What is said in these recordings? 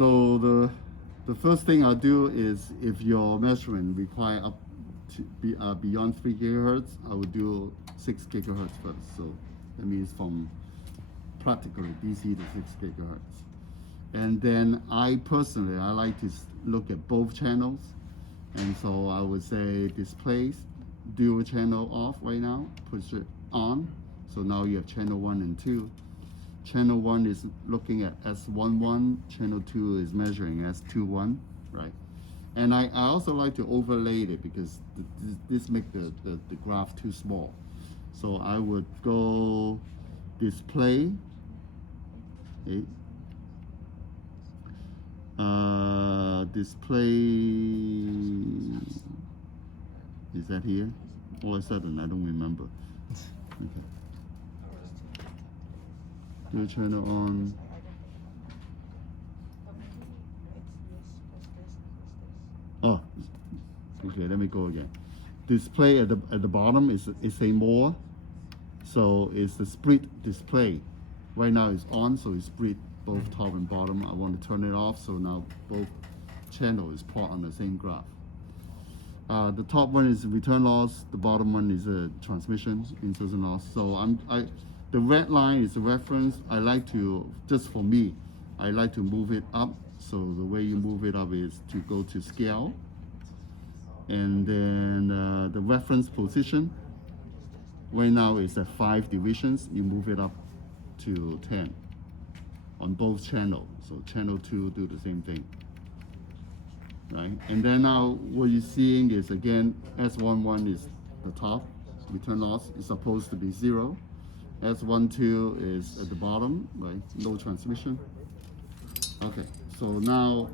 So the first thing I do is if your measurement require up to be beyond 3 gigahertz, I would do 6 gigahertz first. So that means from practically DC to 6 gigahertz. And then I personally, I like to look at both channels. And so I would say displays, dual channel off right now, push it on. So now you have channel 1 and 2. Channel 1 is looking at S11, channel 2 is measuring S21, right? And I also like to overlay it because this makes the graph too small. So I would go display, okay. Display, is that here? All of a sudden, I don't remember. Okay. Dual channel on. Oh, okay, let me go again. Display at the bottom is a more, so it's the split display. Right now it's on, so it's split both top and bottom. I want to turn it off, so now both channel is plot on the same graph. The top one is return loss, the bottom one is a transmission insertion loss. So the red line is the reference. I like to, just for me, I like to move it up. So the way you move it up is to go to scale. And then the reference position, right now is at 5 divisions. You move it up to 10 on both channels. So channel 2 do the same thing, right? And then now what you're seeing is again, S11 is the top, return loss is supposed to be 0. S12 is at the bottom, right? No transmission. Okay, so now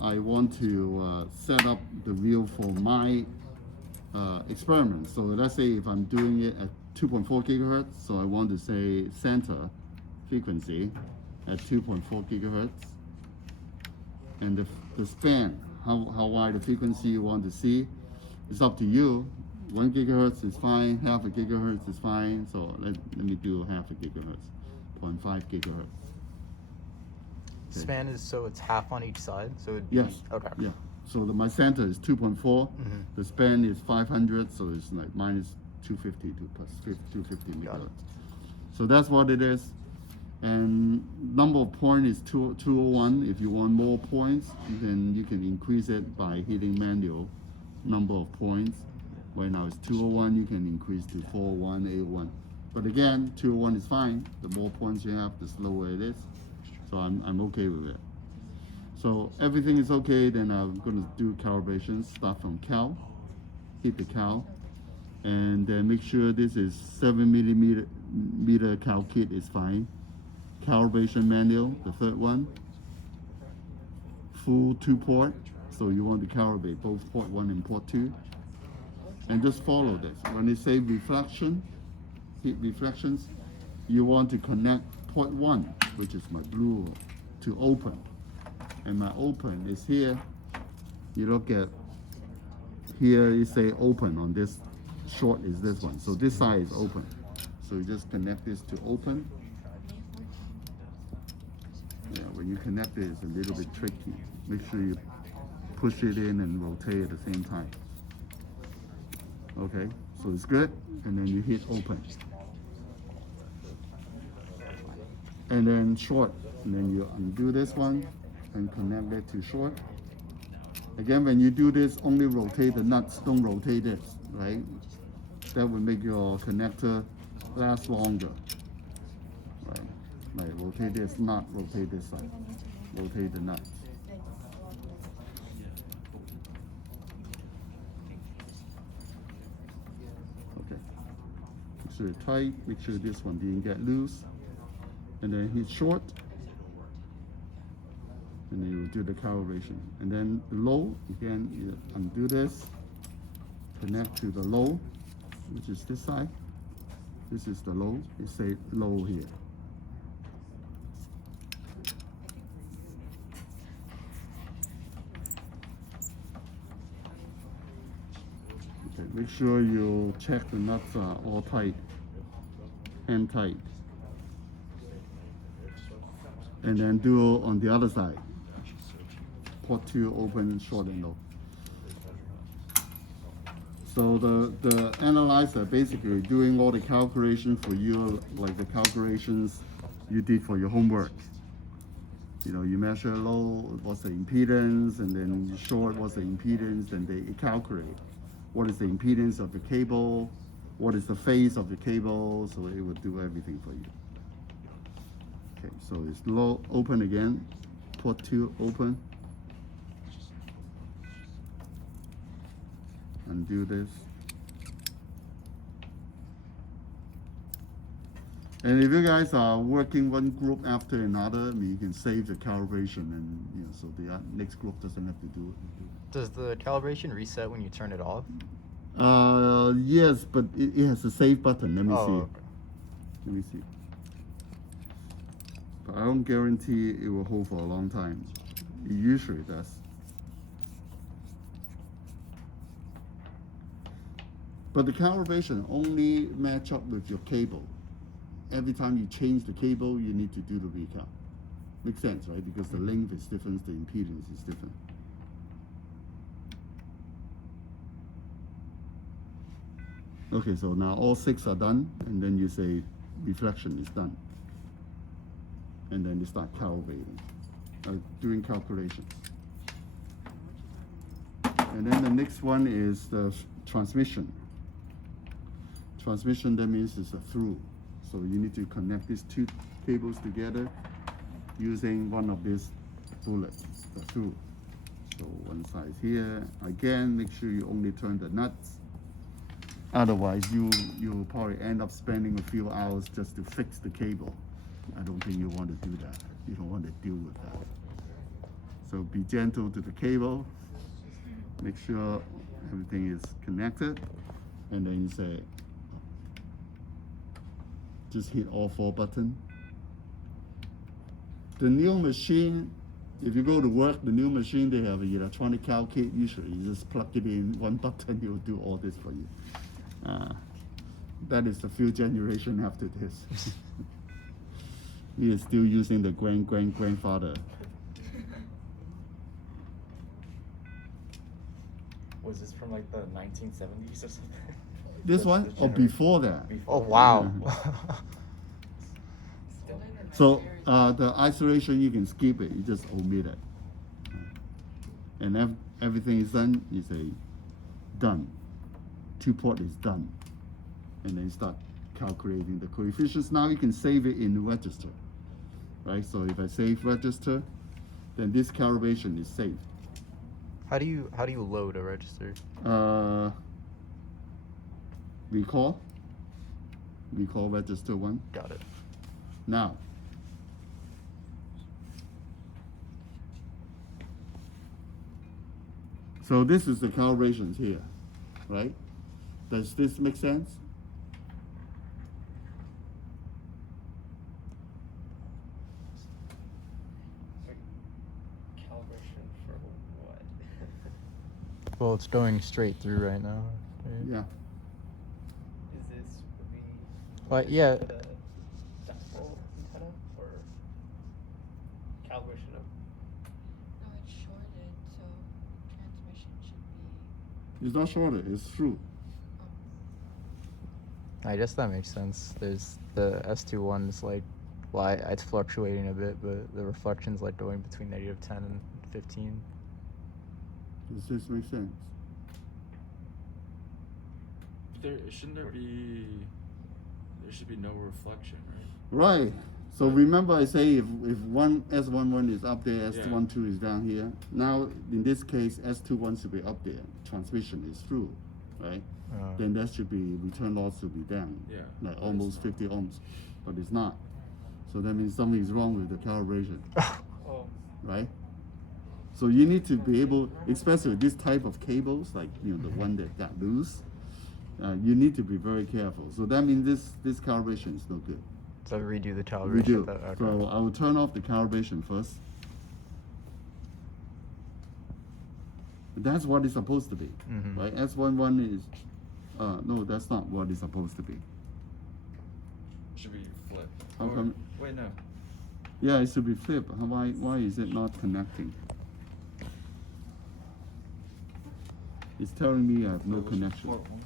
I want to set up the wheel for my experiment. So let's say if I'm doing it at 2.4 gigahertz, so I want to say center frequency at 2.4 gigahertz. And the span, how wide the frequency you want to see, is up to you. 1 gigahertz is fine, half a gigahertz is fine. So let me do half a gigahertz, 0.5 gigahertz. Okay. Span is so it's half on each side, so it'd be, yes. Okay. Yeah. So my center is 2.4. The span is 500, so it's like minus 250 to plus 250 megahertz. So that's what it is. And number of points is 201. If you want more points, then you can increase it by hitting manual number of points. Right now it's 201, you can increase to 401, 801. But again, 201 is fine. The more points you have, the slower it is. So I'm okay with it. So everything is okay, then I'm gonna do calibration. Start from cal, hit the cal, and then make sure this is 7 millimeter cal kit is fine. Calibration manual, the third one. Full 2-port, so you want to calibrate both port 1 and port 2. And just follow this. When they say reflection, heat reflections, you want to connect port 1, which is my blue, to open. And my open is here. You look at here, you say open on this, short is this one. So this side is open. So you just connect this to open. Yeah, when you connect it, it's a little bit tricky. Make sure you push it in and rotate at the same time. Okay, so it's good, and then you hit open. And then short, and then you undo this one and connect it to short. Again, when you do this, only rotate the nuts, don't rotate this, right? That will make your connector last longer, right? Like rotate this nut, rotate this side, rotate the nuts. Okay, make sure it's tight, make sure this one didn't get loose, and then hit short, and then you do the calibration. And then the low, again, you undo this, connect to the low, which is this side. This is the low, it say low here. Okay, make sure you check the nuts are all tight and tight. And then do on the other side. port 2 open, short and low. So the analyzer basically doing all the calculation for you, like the calculations you did for your homework. You know, you measure low, what's the impedance, and then you short, what's the impedance, and they calculate what is the impedance of the cable, what is the phase of the cable, so it will do everything for you. Okay, so it's low, open again, port 2 open. Undo this. And if you guys are working one group after another, I mean, you can save the calibration, and you know, so the next group doesn't have to do it. Does the calibration reset when you turn it off? Yes, but it has a save button. Let me see. Okay. Let me see. But I don't guarantee it will hold for a long time. It usually does. But the calibration only match up with your cable. Every time you change the cable, you need to do the recal. Makes sense, right? Because the length is different, the impedance is different. Okay, so now all 6 are done, and then you say reflection is done. And then you start calibrating, doing calculations. And then the next one is the transmission. Transmission, that means it's a through. So you need to connect these 2 cables together using one of these bullets, the through. So one side here. Again, make sure you only turn the nuts. Otherwise, you'll probably end up spending a few hours just to fix the cable. I don't think you want to do that. You don't want to deal with that. So be gentle to the cable. Make sure everything is connected. And then you say, just hit all 4 buttons. The new machine, if you go to work, the new machine, they have an electronic cal kit. Usually, you just plug it in, 1 button, it will do all this for you. That is the few generation after this. He is still using the grandfather. Was this from like the 1970s or something? This one or before that? Oh wow. So the isolation, you can skip it. You just omit it. And everything is done. You say done. 2 port is done. And then you start calculating the coefficients. Now you can save it in the register. Right? So if I save register, then this calibration is saved. How do you load a register? Recall register 1. Got it. Now, so this is the calibrations here, right? Does this make sense? Calibration for what? Well, it's going straight through right now. Right? Yeah. Is this would be But yeah. for the decibel antenna or calibration of? No, it's shorted, so transmission should be. It's not shorted, it's through. I guess that makes sense. There's the S21 is like, well, it's fluctuating a bit, but the reflection's like going between -10 and 15. Does this make sense? There should be no reflection, right? Right. So remember I say if one S11 is up there, Yeah. S12 is down here. Now in this case, S21 should be up there. Transmission is through, right? Then that should be return loss should be down. Yeah. Like But almost it's 50 ohms, but it's not. So that means something is wrong with the calibration, Oh, right? So you need to be able, especially with this type of cables, like the one that got loose, you need to be very careful. So that means this calibration is no good. So redo the We calibration. do. Okay. So I will turn off the calibration first. That's what it's supposed to be, Mhm. right? S11 is, no, that's not what it's supposed to be. Should be flipped. How Or- come- Wait, no. Yeah, it should be flipped. Why is it not connecting? It's telling me I have no connection. Port one.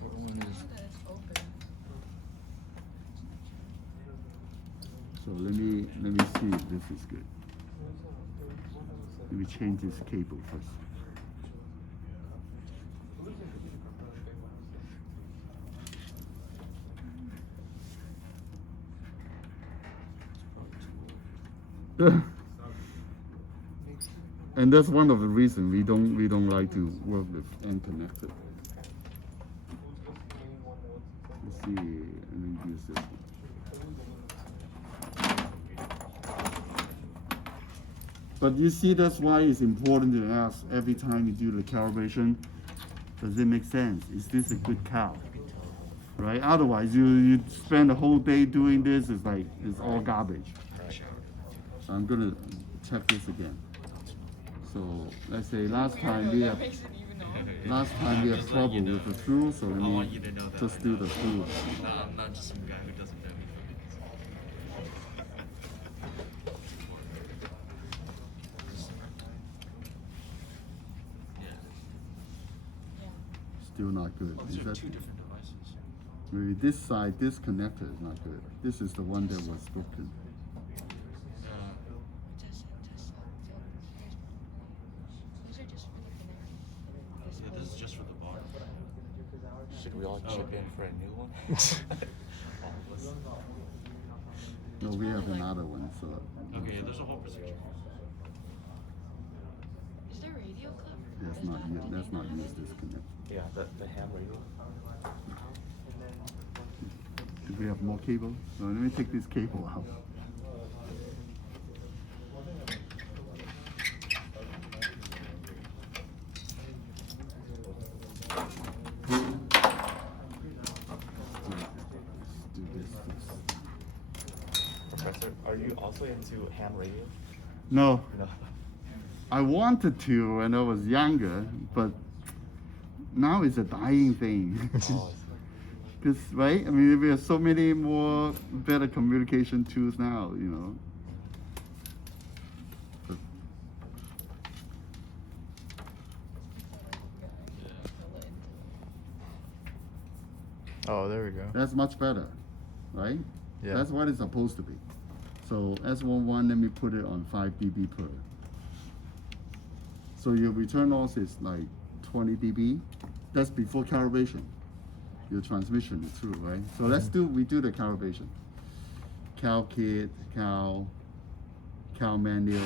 Port one I know is that it's open. So let me see if this is good. Let me change this cable first. And that's one of the reasons we don't like to work with unconnected. Let's see, let me use this one. But you see, that's why it's important to ask every time you do the calibration, does it make sense? Is this a good cal? Right? Otherwise, you spend the whole day doing this, it's like, it's all garbage. So I'm gonna check this again. So let's say last time we have Makes it even off. trouble with the flu, so let I want me you to know that just I'm do not- the flu. No, I'm not just some guy who doesn't know anything. Yeah. Yeah. Still not good. Oh, Is these are that- two different devices. maybe this side, this connector is not good. This is the one that was broken. Test it. So these are just for the connector. Yeah, this is just for the bar. should we all chip in for a new one? All of us. No, we have another one, so. Okay, there's a whole procedure. Is there radio clip? That's Does not that use, that's not have use it? this connector. Yeah, the ham radio. Do we have more cable? So let me take this cable out. Let's do this first. Professor, are you also into ham radio? No, No. I wanted to when I was younger, but now it's a dying thing. Oh, Because, right? I mean, we have so many more better communication tools now, you know. But Oh, there we go. that's much better, right? Yeah. That's what it's supposed to be. So S11, let me put it on 5 dB per. So your return loss is like 20 dB. That's before calibration. Your transmission is through, right? So we do the calibration. Cal kit, cal manual,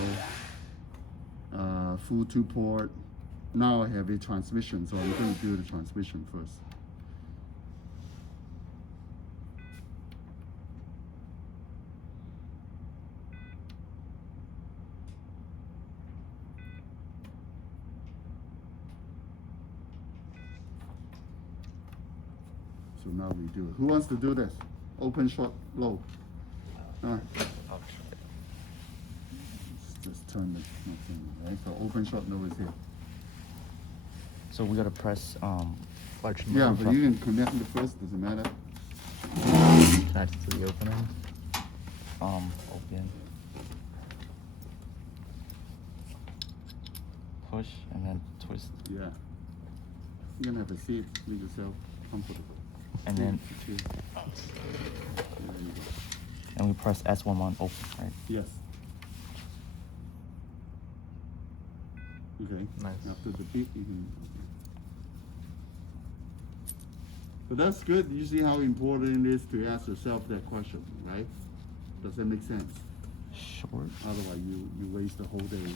full 2-port. Now I have a transmission, so I'm going to do the transmission first. So now we do it. Who wants to do this? Open, short, low. I'll try. Let's just turn the thing, right? So open, short, low is here. So we gotta press Flexion Yeah, mode. but you can connect it first. Doesn't matter. Connect it to the opening. open. Push and then twist. Yeah. You're gonna have a seat. Make yourself comfortable. And then There you go. and we press S11 open, right? Yes. Okay. Nice. After the beep, you can. But that's good. You see how important it is to ask yourself that question, right? Does that make sense? Short. Otherwise, you waste the whole day.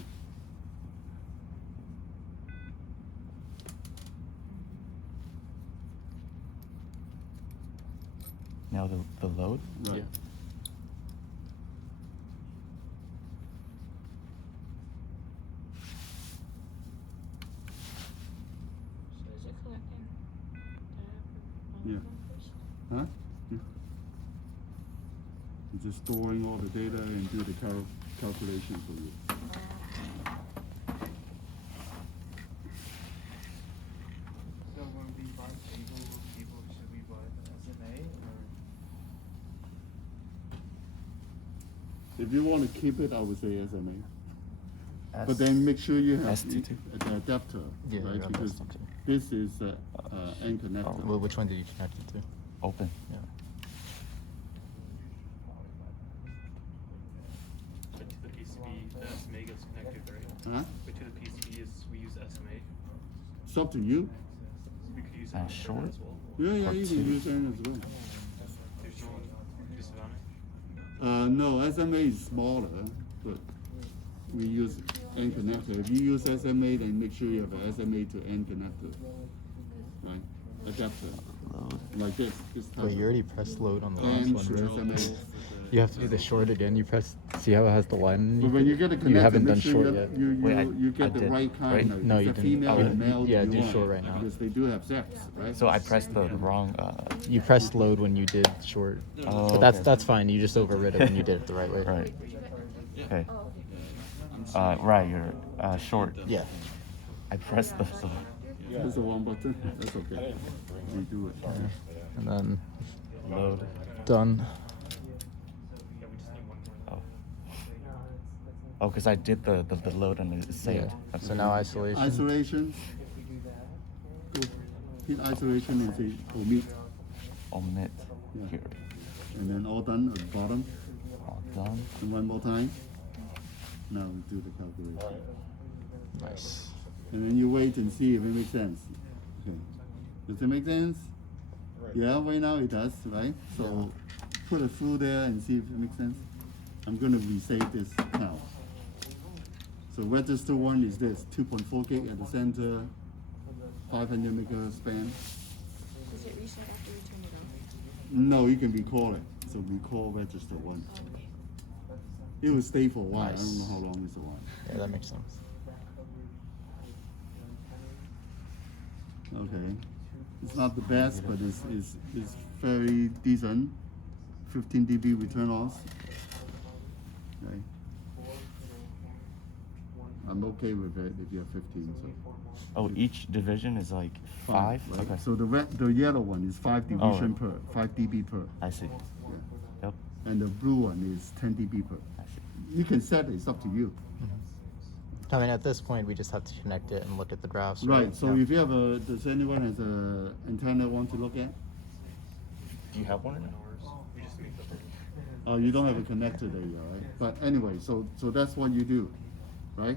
Now the load. Right. Yeah. So is it collecting data for Yeah. one of them first? Huh? Yeah. It's just storing all the data and do the calculation for you. So when we buy cable, should we buy the SMA or? If you want to keep it, I would say SMA. But then make sure you have S22. the adapter, Yeah, right? yeah, Because that's okay. this is end connector. Well, which one did you connect it to? Open. Yeah. But to the PCB, the SMA gets connected, right? Huh? But to the PCB is we use SMA. It's up to you. We could use And it short? as well. Yeah, Or you two. can use end as well. There's no disadvantage. No, SMA is smaller, but we use end connector. If you use SMA, then make sure you have an SMA to end connector, right? Adapter, Load. like this type. Wait, you already pressed load on the last And one, to right? SMA. You have to do the short again. You press. See how it has the line? But when you get a connector, you haven't make done sure short you, yet. you, Wait, you I get the did, right kind. right? Like, No, it's you a didn't. female or Yeah, male. yeah, you do want, short right now. because they do have sex, right? So I pressed the wrong. You pressed load when you did short. Oh, But that's okay. that's fine. You just overrid it when you did it the right way. Right. Okay. Right. You're short. Yeah. I pressed the. That's the one button. That's okay. We do it. And then Load. done. Yeah, we just need one more. Oh, because I did the load and it saved. Yeah. So now isolation. Isolation. Go hit isolation and say omit, Omit. Yeah. Here. and then all done at the bottom. All done. And one more time. Now we do the calculation. Nice. And then you wait and see if it makes sense. Okay. Does it make sense? Yeah, right now it does, right? So put it through there and see if it makes sense. I'm going to resave this now. So register one is this, 2.4 gig at the center, 500 megahertz span. Does it reset after we turn it off? No, you can recall it. So recall register one. Oh, okay. It will stay for a while. I Nice. don't know how long it's a while. Yeah, that makes sense. Okay. It's not the best, but it's very decent. 15 dB return loss. Okay. I'm okay with it if you have 15. So Oh, each division is like 5? right? Okay. So the yellow one is 5 division right. per, 5 dB per. I see. Yeah. Yep. And the blue one is 10 dB per. I see. You can set it. It's up to you. I mean, at this point, we just have to connect it and look at the graphs. Right. So Yeah. if you have a, does anyone has a antenna want to look at? Do you have one? Or no? We just need the. Oh, you don't have a connector there, all right? But anyway, so that's what you do, right?